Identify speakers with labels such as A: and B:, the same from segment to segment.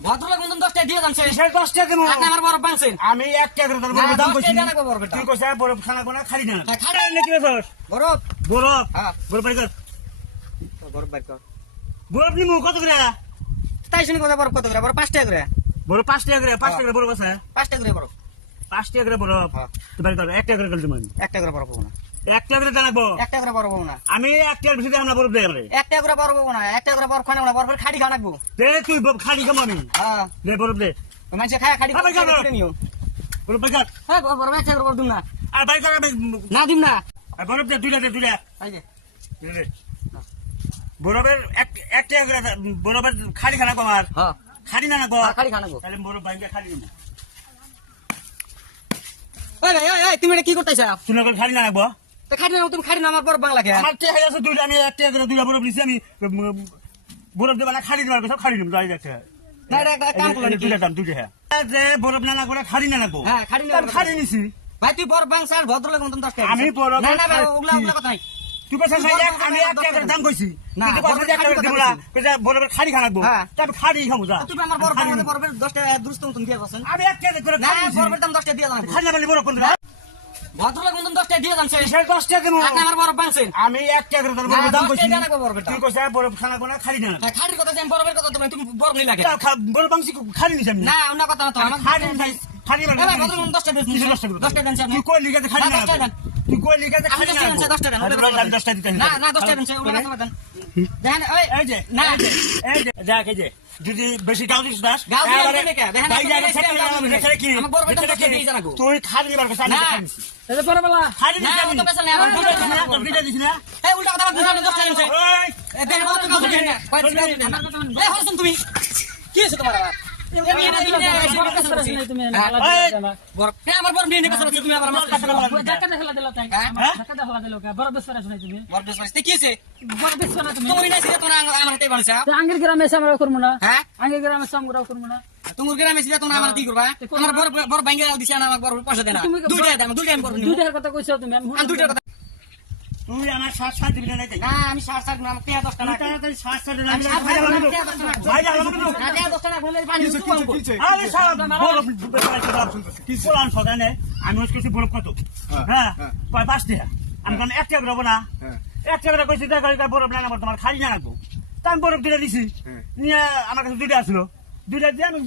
A: ভদ্রলোক মতন দশটা দিয়ে যাচ্ছে
B: কিসের দশ টাকা দেবো?
A: আপনি আমার বরফ ভাঙছেন
B: আমি এক টাকা করে তোর
A: না,
B: বরফের দাম
A: দশ
B: কইছি।
A: টাকা লাগবে বরফের দাম।
B: তুই কইছিস বরফ খানা কোনা খালি না।
A: হ্যাঁ, খালি। বরফ।
B: বরফ।
A: হ্যাঁ।
B: বরফ বাড়ি কর।
A: বরফ বাইর কর।
B: বরফ নিমু কত করে?
A: তাই শুনি কথা বরফ কত করে? বরফ পাঁচ টাকা করে।
B: বরফ পাঁচ টাকা করে পাঁচ টাকা করে বরফ আছে?
A: পাঁচ টাকা করে বরফ।
B: পাঁচ টাকা করে বরফ।
A: হ্যাঁ।
B: কর টাকা আমি।
A: টাকা করে বরফ না।
B: এক টাকা করে জানাব
A: এক করে বরফ না।
B: আমি এক টাকার বেশি দাম না বরফ দেয় রে
A: এক টাকা করে বরফ না এক টাকা করে বরফ খানা বরফের খাড়ি খাওয়া
B: দে তুই খালি কম আমি।
A: হ্যাঁ।
B: দে বরফ দে।
A: মানুষে খায় খাড়ি
B: কেন?
A: করে নিও।
B: বরফ বাড়ি
A: হ্যাঁ বরফ এক করে বরফ দিম না।
B: আর বাড়ি কর
A: না দিম না।
B: আর বরফ দে দুইটা দে দুইটা। বরফের এক এক টাকা করে বরফের খালি খানা কমার
A: হ্যাঁ।
B: খালি না না গো
A: হ্যাঁ, খালি খানা গো
B: তাহলে বরফ বাইকে
A: এই, এই, তুমি এটা কি করতেছ?
B: করে খালি না রাখব
A: খাড়ি না তুমি খাড়ি না আমার বরফ বাংলা খেয়ে
B: আমার টাকা আছে দুইটা আমি এক টাকা করে দুইটা বরফ নিচ্ছি আমি বরফ দেবা না খালি দেবার সব খালি নিবো যাই যাচ্ছে।
A: না এটা কাম করল
B: দুইটা দাম দুইটা হ্যাঁ। যে বরফ না না করে খালি না রাখব
A: হ্যাঁ, খালি না।
B: খালি নিছি।
A: ভাই তুই বরফ বাংলা আর ভদ্রলোক মতন দশ
B: আমি বরফ
A: না না ওগুলা ওগুলা কথা নাই।
B: তুই
A: বরফ
B: আমি এক টাকা করে দাম কইছি।
A: না, বরফের
B: এক টাকা করে দিব
A: কইছি।
B: কইছিস বরফের খালি খানা রাখব
A: হ্যাঁ।
B: আমি খালি খাব যা।
A: আমার বরফ। বরফের টাকা দুরস্ত মতন দিয়ে
B: আমি এক টাকা করে
A: না বরফের দাম দশ টাকা দিয়ে জানাব
B: খালি না বরফ কোন
A: ভদ্রলোক মতন দশ টাকা দিয়ে যাচ্ছে।
B: কিসের দশ টাকা দেবো?
A: আপনি আমার বরফ ভাঙছেন
B: আমি এক টাকা করে
A: না,
B: বরফের দাম। কইছি। তুই কইছিস বরফ খানা কোনা খালি না
A: হ্যাঁ, খাড়ির কথা যে আমি বরফের কথা তুমি তুমি বরফ নিয়ে লাগে।
B: বরফ মাংস খালি নিছি আমি।
A: না অন্য কথা না তো আমার
B: খালি নাই খালি না
A: ভদ্রলোক মতন দশ টাকা দিয়েছেন।
B: দশ টাকা?
A: দশ টাকা দেন
B: তুই কই লিগাতে খালি
A: না,
B: না
A: দশ টাকা দেন।
B: তুই কই লিগাতে খালি না
A: দশ টাকা দেন, ওগুলা
B: আমি দশ টাকা দিতে
A: না না দশ টাকা দেন। সে ওগুলা কথা দেন ওই
B: এই যে
A: না
B: এই যে, এই যে যাক এই যে। যদি বেশি গাও দিস দাস
A: বড়?
B: তুই খালি দিবার কথা
A: না। বড় কথা কথা তুমি কি হয়েছে তোমার
C: বড়
A: আমার বরফ নিয়ে নিয়ে তুমি আমার হ্যাঁ?
C: কা
A: কি
C: আঙ্গের গ্রামে এসে আমরা করব না
A: হ্যাঁ
C: আঙ্গের গ্রামে এসে আমরা করব না
A: তোমার গ্রামে ছিল তোমরা আমার কি করবা আমার বড় বড় ভাঙ্গে দিছে না আমার বড় পয়সা দেনা দুইটা দাম দুইটা আমি করব
C: দুইটার কথা কইছো তুমি আমি
A: আমি কথা
B: তুই আমার শ্বাস ছাড় দিবি না
A: না আমি সাত পেয়া দশটা না
B: তাড়াতাড়ি
A: আমি
B: ভাই
A: সাত
B: যাব না। ভাই না।
A: পেয়া দশটা না বলে পানি।
B: সদানে, আমি ওই কইছি বরফ কত? হ্যাঁ, কয় পাঁচ টাকা। আমি কোন এক টাকা না। এক টাকা কইছি, দেখো, বরফ নাই তোমার খালি না রাখব। তা আমি বরফ দিছি। নিয়ে আমার কাছে আসলো। দিয়ে আমি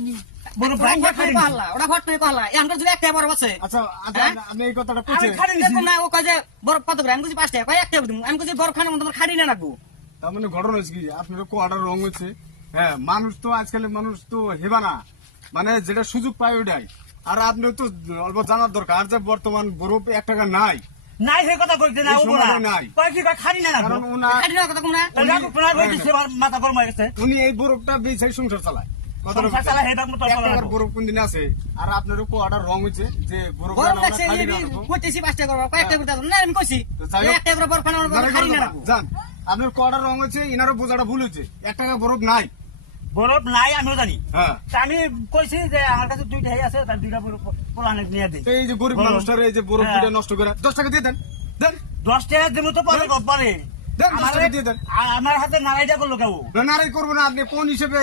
B: বরফ
A: ওরা
B: ভাঙা
A: ঘট
B: খালি
A: নাই
B: নিছি।
A: পাহলা ওরা ঘট নাই যদি একটা বরফ আছে
D: আচ্ছা আচ্ছা
A: হ্যাঁ?
D: এই কথাটা
B: আমি খালি নিছি।
A: না ও কয় যে বরফ কত করে কইছি পাঁচ টাকা কয় এক টাকা দিমু আমি কইছি বরফ খানা তোমার খাড়ি না রাখব
D: তার মানে ঘটনা হয়েছে কি আপনার কোয়াটার রং হচ্ছে হ্যাঁ মানুষ তো আজকাল মানুষ তো হেবা না মানে যেটা সুযোগ পায় ওইটাই আর আপনি তো অল্প জানার দরকার যে বর্তমান বরফ এক টাকা নাই।
B: কথা কইতে না ও। কয় কি কয় খালি না
A: না কথা না
B: মাথা গরম হয়ে গেছে।
D: উনি এই সংসার চালায়। আর আপনার কোয়াটার রং হচ্ছে যে বরফ
A: বরফ
D: আমরা
A: লাগছে
D: খালি না রাখব।
A: কইতেছি পাঁচ টাকা করব কয়েক টাকা করতে হবে। না আমি কইছি
D: তো যাই হোক,
A: এক টাকা করে বরফ খানা খাড়ি না রাখব।
D: যান। আপনার কোয়াটার রং হচ্ছে ইনারও বোঝাটা ভুল হচ্ছে এক টাকা বরফ নাই।
B: বরফ নাই আমিও জানি। আমি কইছি যে আমার কাছে দুইটাই আছে তার দুইটা পোলানে নিয়ে দিই
D: এই যে গরিব। মানুষটার এই যে বরফ। দুইটা নষ্ট করে দশ টাকা দিয়ে দেন দেন।
B: দশ টাকা দেবো তো পারে পারে আমার হাতে নারাইটা করল কেউ
D: নারাই করব না আপনি কোন হিসেবে